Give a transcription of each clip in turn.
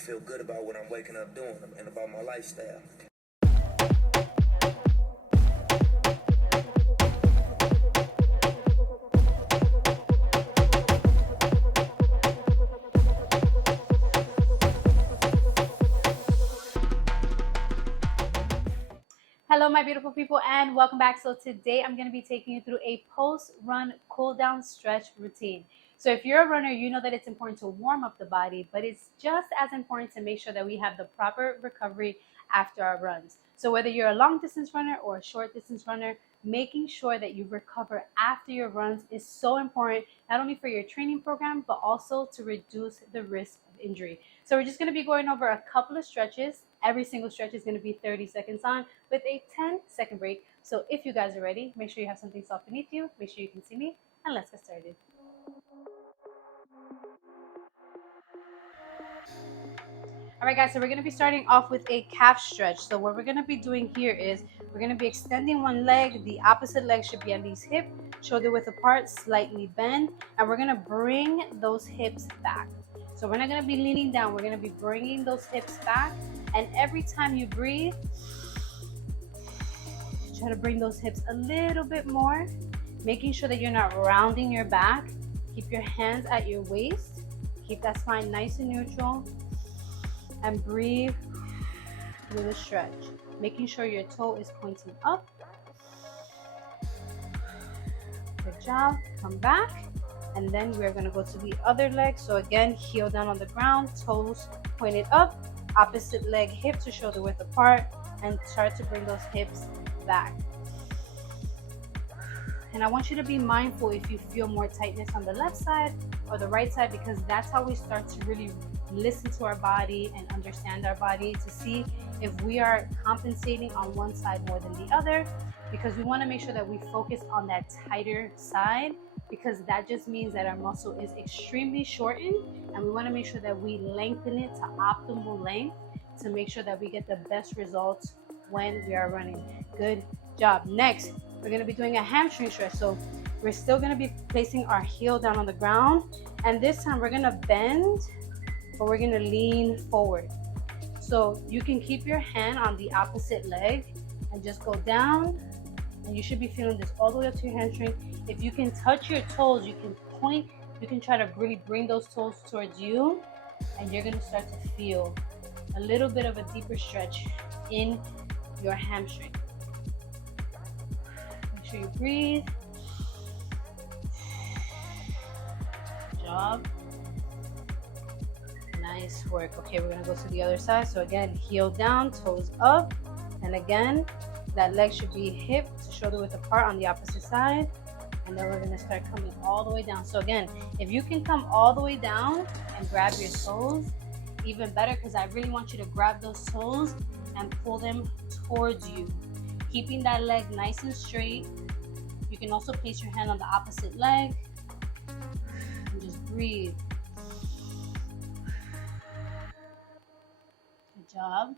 feel good about what I'm waking up doing and about my lifestyle. Hello, my beautiful people, and welcome back. So today I'm going to be taking you through a post-run cool-down stretch routine. So if you're a runner, you know that it's important to warm up the body, but it's just as important to make sure that we have the proper recovery after our runs. So whether you're a long-distance runner or a short-distance runner, making sure that you recover after your runs is so important, not only for your training program, but also to reduce the risk of injury. So we're just going to be going over a couple of stretches. Every single stretch is going to be 30 seconds on with a 10-second break. So if you guys are ready, make sure you have something soft beneath you. Make sure you can see me, and let's get started. All right, guys, so we're going to be starting off with a calf stretch. So what we're going to be doing here is we're going to be extending one leg. The opposite leg should be at least hip, shoulder width apart, slightly bend, and we're going to bring those hips back. So we're not going to be leaning down. We're going to be bringing those hips back, and every time you breathe, try to bring those hips a little bit more, making sure that you're not rounding your back. Keep your hands at your waist. Keep that spine nice and neutral, and breathe through the stretch, making sure your toe is pointing up. Good job. Come back, and then we're going to go to the other leg. So again, heel down on the ground, toes pointed up, opposite leg hip to shoulder width apart, and start to bring those hips back. And I want you to be mindful if you feel more tightness on the left side or the right side, because that's how we start to really listen to our body and understand our body to see if we are compensating on one side more than the other, because we want to make sure that we focus on that tighter side, because that just means that our muscle is extremely shortened, and we want to make sure that we lengthen it to optimal length to make sure that we get the best results when we are running. Good job. Next, we're going to be doing a hamstring stretch. So we're still going to be placing our heel down on the ground, and this time we're going to bend, but we're going to lean forward. So you can keep your hand on the opposite leg and just go down, and you should be feeling this all the way up to your hamstring. If you can touch your toes, you can point, you can try to really bring those toes towards you, and you're going to start to feel a little bit of a deeper stretch in your hamstring. Make sure you breathe. Good job. Nice work. Okay, we're going to go to the other side. So again, heel down, toes up, and again, that leg should be hip to shoulder width apart on the opposite side. And then we're going to start coming all the way down. So again, if you can come all the way down and grab your toes, even better, because I really want you to grab those toes and pull them towards you, keeping that leg nice and straight. You can also place your hand on the opposite leg and just breathe. Good job.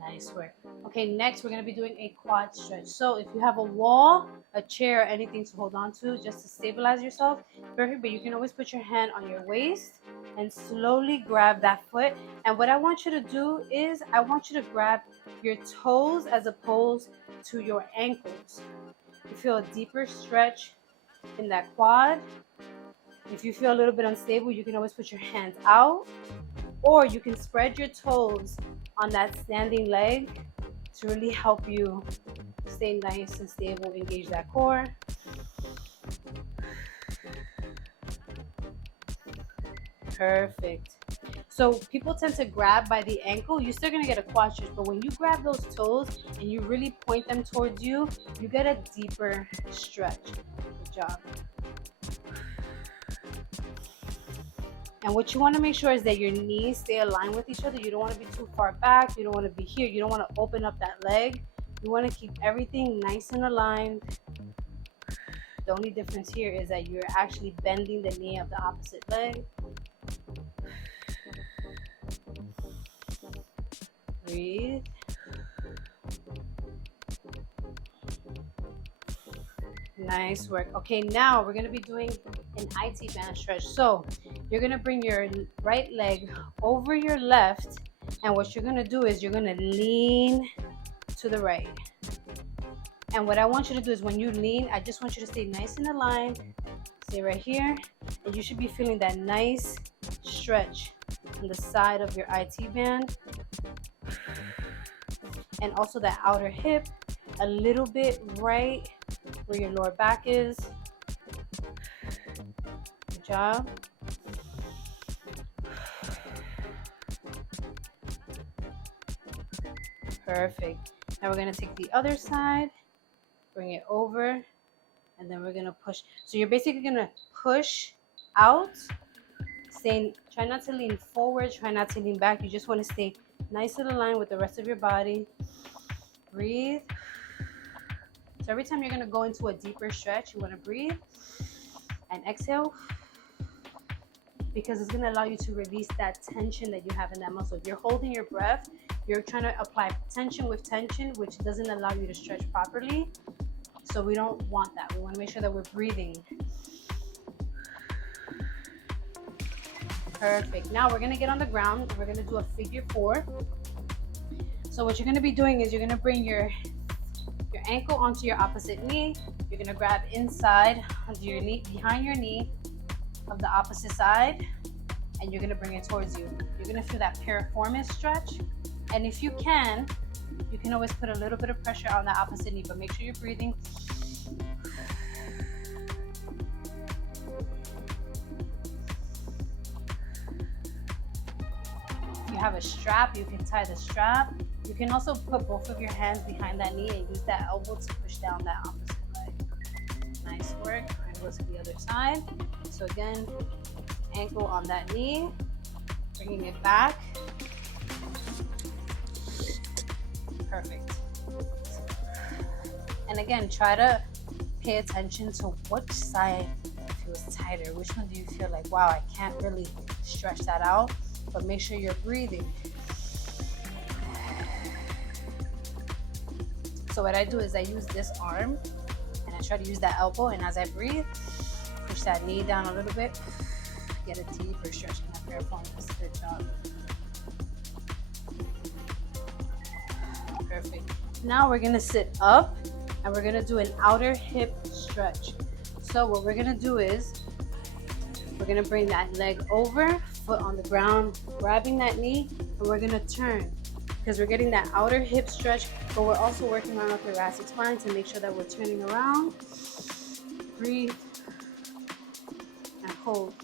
Nice work. Okay, next we're going to be doing a quad stretch. So if you have a wall, a chair, or anything to hold on to just to stabilize yourself, perfect, but you can always put your hand on your waist and slowly grab that foot. And what I want you to do is I want you to grab your toes as opposed to your ankles. You feel a deeper stretch in that quad. If you feel a little bit unstable, you can always put your hands out, or you can spread your toes on that standing leg to really help you stay nice and stable, engage that core. Perfect. So people tend to grab by the ankle. You're still gonna get a quad stretch, but when you grab those toes and you really point them towards you, you get a deeper stretch. Good job. And what you want to make sure is that your knees stay aligned with each other. You don't want to be too far back. You don't want to be here. You don't want to open up that leg. You want to keep everything nice and aligned. The only difference here is that you're actually bending the knee of the opposite leg. Breathe. Nice work. Okay, now we're gonna be doing an IT band stretch. So you're gonna bring your right leg over your left, and what you're gonna do is you're gonna lean to the right. And what I want you to do is when you lean, I just want you to stay nice and aligned. Stay right here, and you should be feeling that nice stretch on the side of your IT band, and also that outer hip, a little bit right where your lower back is. Good job. Perfect. Now we're gonna take the other side, bring it over, and then we're gonna push. So you're basically gonna push out, try not to lean forward, try not to lean back. You just wanna stay nice and aligned with the rest of your body. Breathe. So every time you're gonna go into a deeper stretch, you wanna breathe and exhale, because it's gonna allow you to release that tension that you have in that muscle. If you're holding your breath, you're trying to apply tension with tension, which doesn't allow you to stretch properly. So we don't want that. We wanna make sure that we're breathing. Perfect. Now we're gonna get on the ground and we're gonna do a figure 4. So what you're gonna be doing is you're gonna bring your ankle onto your opposite knee. You're gonna grab inside onto your knee, behind your knee of the opposite side, and you're gonna bring it towards you. You're gonna feel that piriformis stretch. And if you can always put a little bit of pressure on the opposite knee, but make sure you're breathing. If you have a strap, you can tie the strap. You can also put both of your hands behind that knee and use that elbow to push down that opposite leg. Nice work. We're gonna go to the other side. So again, ankle on that knee, bringing it back. Perfect. And again, try to pay attention to which side feels tighter. Which one do you feel like, wow, I can't really stretch that out? But make sure you're breathing. So what I do is I use this arm and I try to use that elbow, and as I breathe, push that knee down a little bit, get a deeper stretch in that piriformis. Good job. Perfect. Now we're gonna sit up and we're gonna do an outer hip stretch. So what we're gonna do is we're gonna bring that leg over, foot on the ground, grabbing that knee, and we're gonna turn, because we're getting that outer hip stretch, but we're also working on our thoracic spine to make sure that we're turning around. Breathe and hold.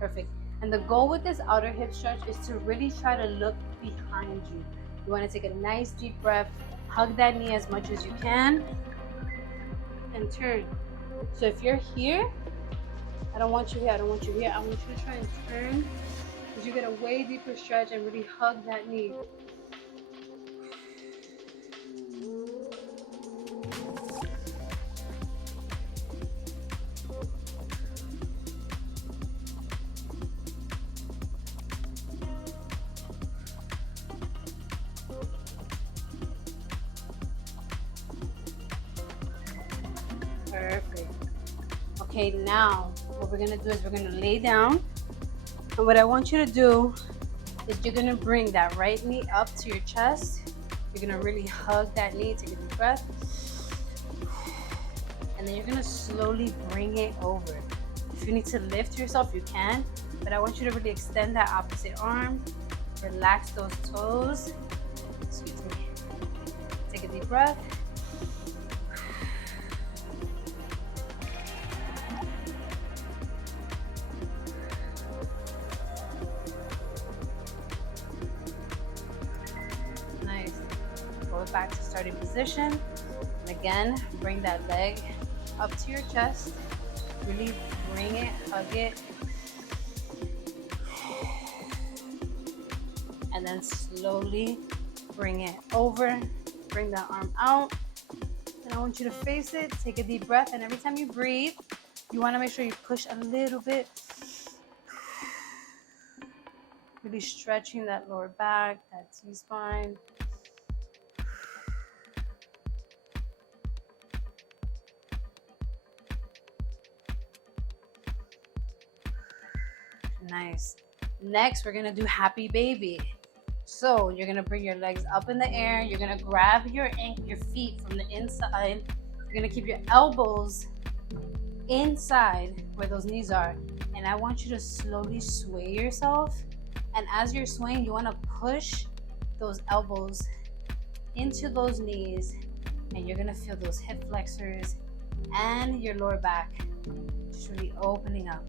Perfect. And the goal with this outer hip stretch is to really try to look behind you. You want to take a nice deep breath, hug that knee as much as you can, and turn. So if you're here, I don't want you here, I don't want you here. I want you to try and turn, because you get a way deeper stretch and really hug that knee. Perfect. Okay, now what we're gonna do is we're gonna lay down, and what I want you to do is you're gonna bring that right knee up to your chest. You're gonna really hug that knee, take a deep breath, and then you're gonna slowly bring it over. If you need to lift yourself, you can, but I want you to really extend that opposite arm, relax those toes. Excuse me. Take a deep breath. Back to starting position, and again bring that leg up to your chest, really bring it, hug it, and then slowly bring it over, bring that arm out, And I want you to face it. Take a deep breath. And every time you breathe, you want to make sure you push a little bit. Really stretching that lower back, that T-spine. Nice. Next, we're gonna do happy baby. So you're gonna bring your legs up in the air. You're gonna grab your feet from the inside. You're gonna keep your elbows inside where those knees are. And I want you to slowly sway yourself. And as you're swaying, you wanna push those elbows into those knees. And you're gonna feel those hip flexors and your lower back just really opening up.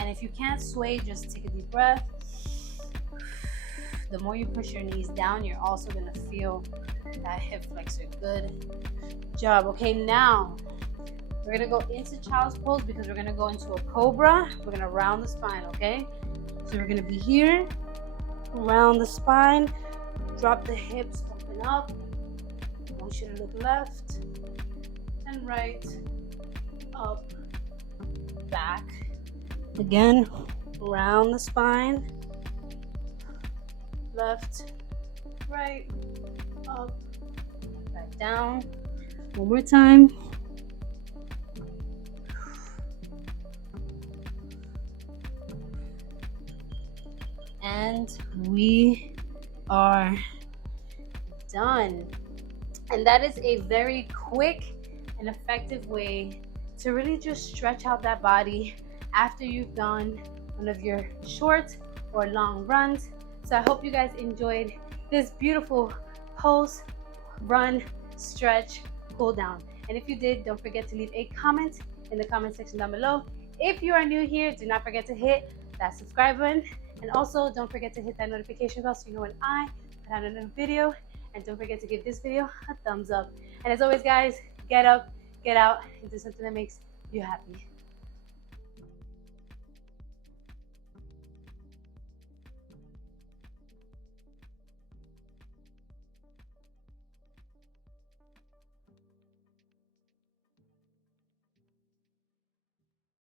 And if you can't sway, just take a deep breath. The more you push your knees down, you're also gonna feel that hip flexor. Good job. Okay, now we're gonna go into child's pose because we're gonna go into a cobra. We're gonna round the spine, okay? So we're gonna be here, round the spine, drop the hips, open up. I want you to look left and right, up, back. Again, round the spine, left, right, up, back down. One more time. And we are done. And that is a very quick and effective way to really just stretch out that body after you've done one of your short or long runs. So I hope you guys enjoyed this beautiful post run stretch cool down. And if you did, don't forget to leave a comment in the comment section down below. If you are new here, do not forget to hit that subscribe button. And also don't forget to hit that notification bell so you know when I put out a new video. And don't forget to give this video a thumbs up. And as always, guys, get up, get out, and do something that makes you happy.